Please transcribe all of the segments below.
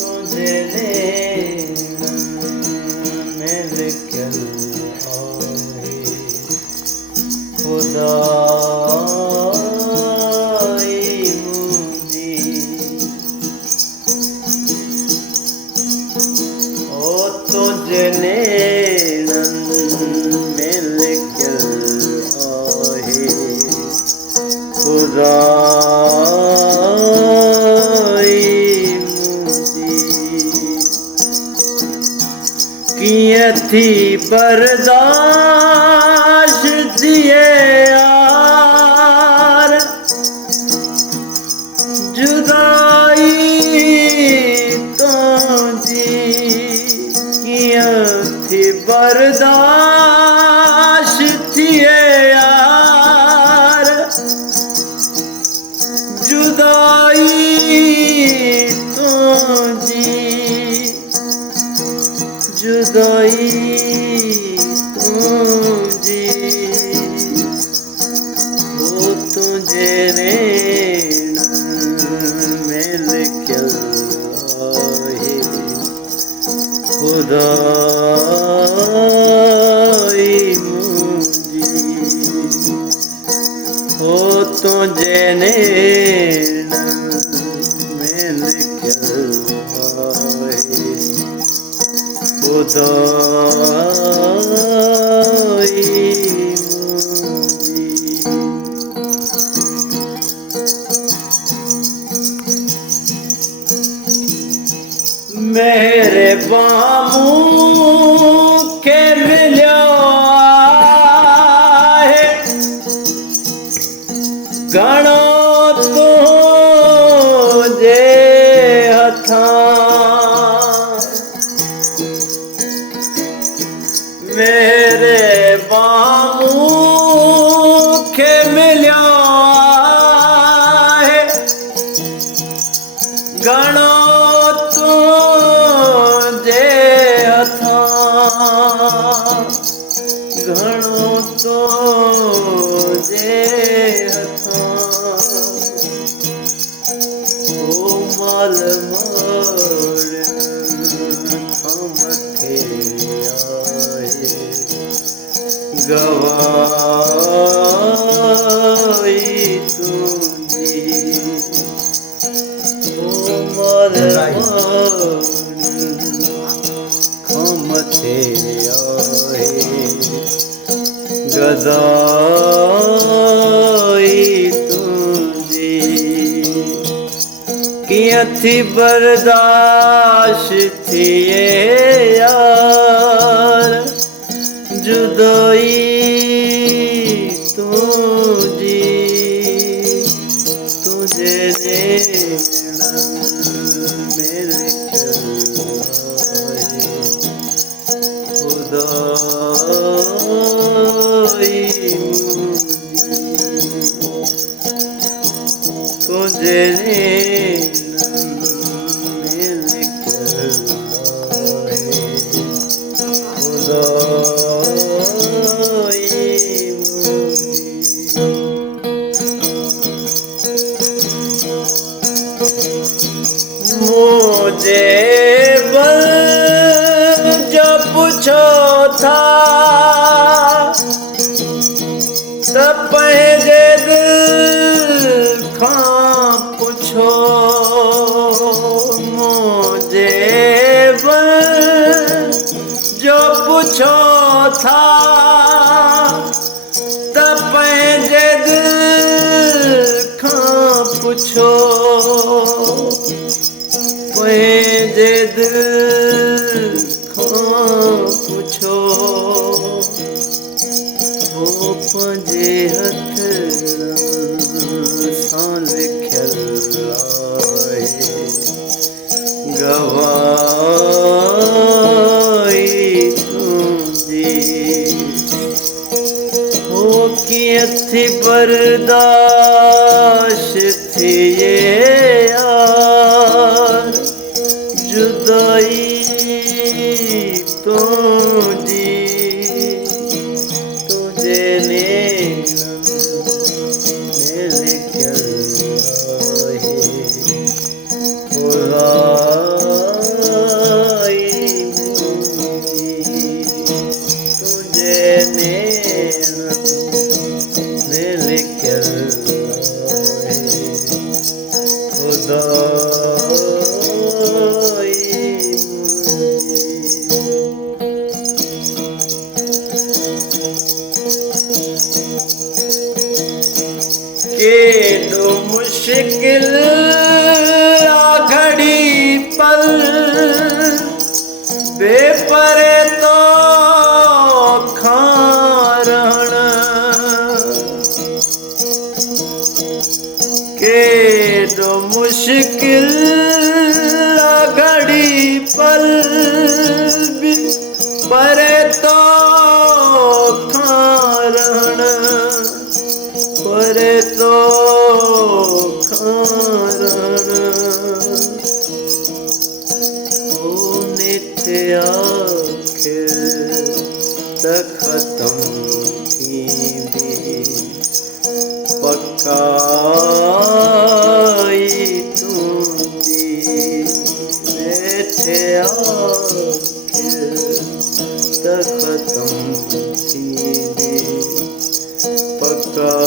तुझे लेना मेरे क्या आहे खुदा तुझे नैनन मिल क्या आहे खुदाई मुझी किए थी बर्दाश्त दिए यार जुदाई तो जी थी बर्दाश्त थी यार जुदाई तो जी जुदाई तो जी वो तुझे नैना मिल क्या आहे खुदाई मुझी हो तुझे नैना मिल क्या आहे खुदाई मुझी मेरे बामू के मिलो है गणो तो जे हथा मेरे बामू के मिलो है गणो घणो तो जे हथा ओ माल मार मथे आए गवाई तुझी ओ माल मार मथे आए गदाई तुझी किया थी बर्दाश्त थी यार जुदाई तुझी तुझे नैना मेरे क्या आहे खुदाई तुझे नैना मिल क्या आहे खुदाई मुझे जब पूछो था तब पहले दिल खां पूछो मुझे जो पूछो था तब पहले दिल खां पूछो पहले दिल पूछो वो पंजे हथ सां लिखियल आहे गवाई तुझी हो कीअं थी बर्दाश्त थी यार जुदाई तुझी तुझे ने केॾो मुश्किल घड़ी पल बेपरे तो खारण केॾो मुश्किल घड़ी पल भी परे तो खारण परे तो खारण आखिर त ख़तम थींदी पकाई तुंहिंजी नेठि आखिर त ख़तम थींदी पकाई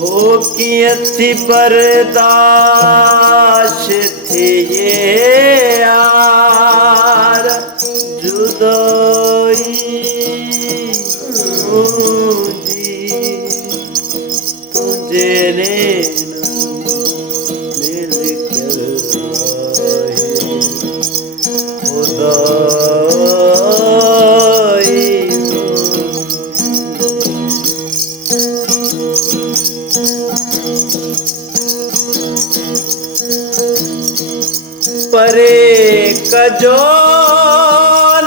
हो कीअं थी बर्दाश्त थी ये यार जुदाई मुंहिंजी तुंहिंजे नैन में लिखियल आहे खुदाई परे कजो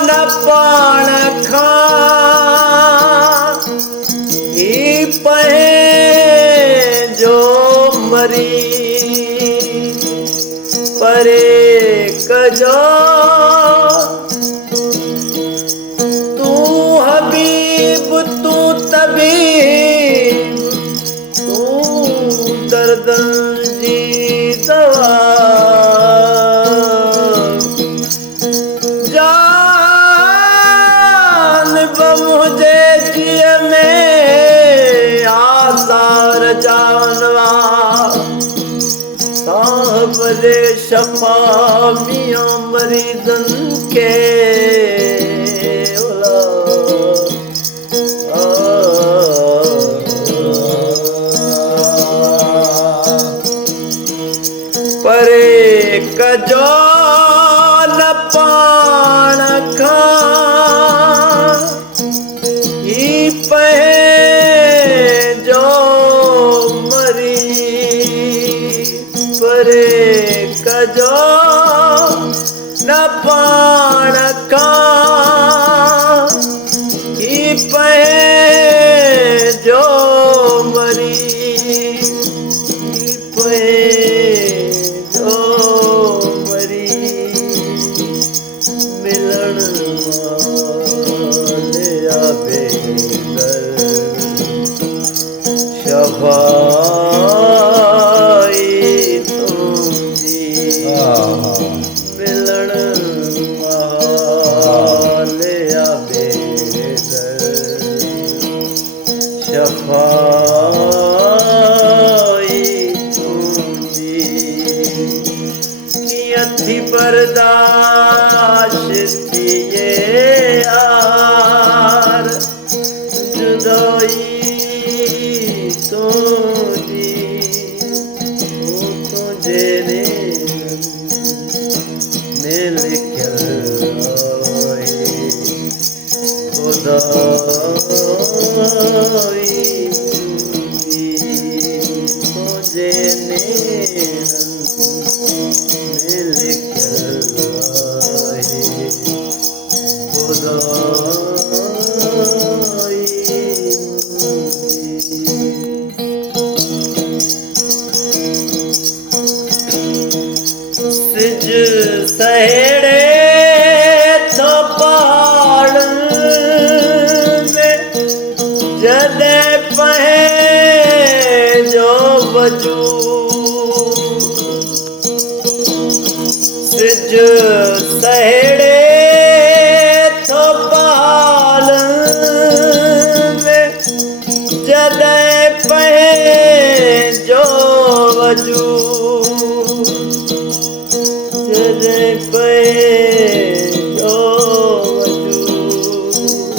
न पाण खां ही पंहिंजो मरी परे कजो तूं हबीब तूं तबीब तूं दर्दनि जी दवा मुझे जिए में आसार जानवा साहब दे शफा मियां मरीजन के परे कजो न पाण खां पंहिंजो मरी परे कजो न पाण खां ही पंहिंजो मरी पंहिंजो मरी मिलण शफाई तुंहिंजी मिलण मालिया बेदर शफाई तुंहिंजी कीअं थी बर्दाश्त थी ये यार जुदाई तुंहिंजे नैन में लिखियल आहे खुदाई तुंहिंजे नैन में लिखियल आहे खुदाई सिज सहेड़े थो पाण में जॾहिं पंहिंजो वजूद सिज सहेड़े थो पाण में जॾहिं पंहिंजो वजूद जॾहिं पंहिंजो वजूद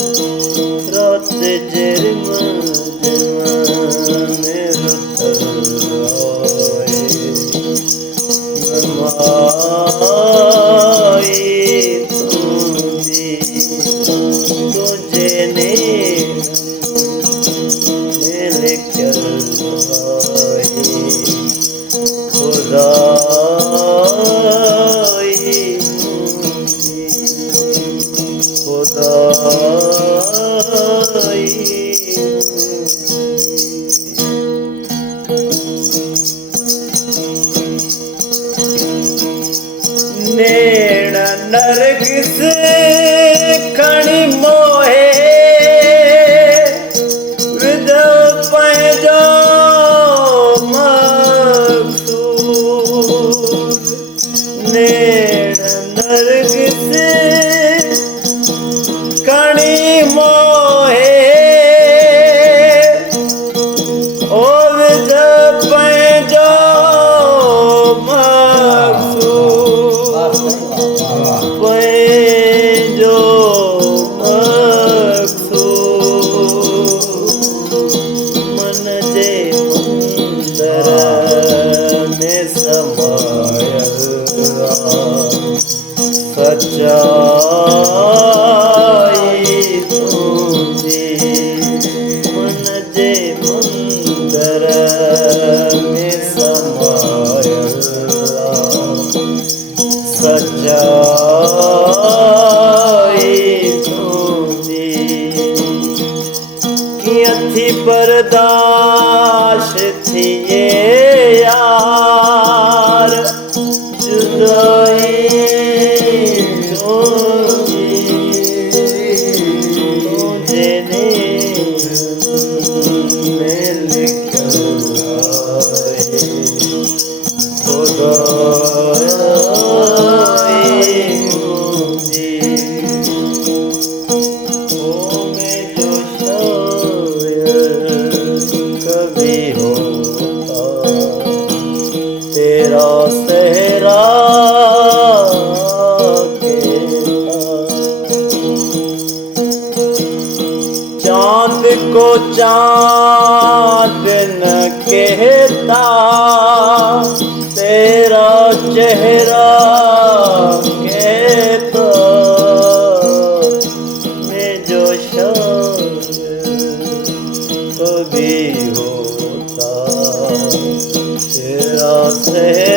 नरगिस खणी मोहे विद पंहिंजो मक़सूद नेण नरगिस खणी मोहे ओ विद पंहिंजो पंहिंजो मक़सूद मन जे मंदर में समायल सच्चाई तुंहिंजी मन जे मंदर में समायल सच्चाई तुंहिंजी कीअं थी बर्दाश्त थिए यार जुदाई तुंहिंजे नेम में लिखियल आहे खुदाई मुंहिंजी ओ मुंहिंजो शायर कभी होता तेरा सहरा चांद को चांद न कहता तेरा चेहरा कहता मैं जो शायर कभी होता तेरा सहरा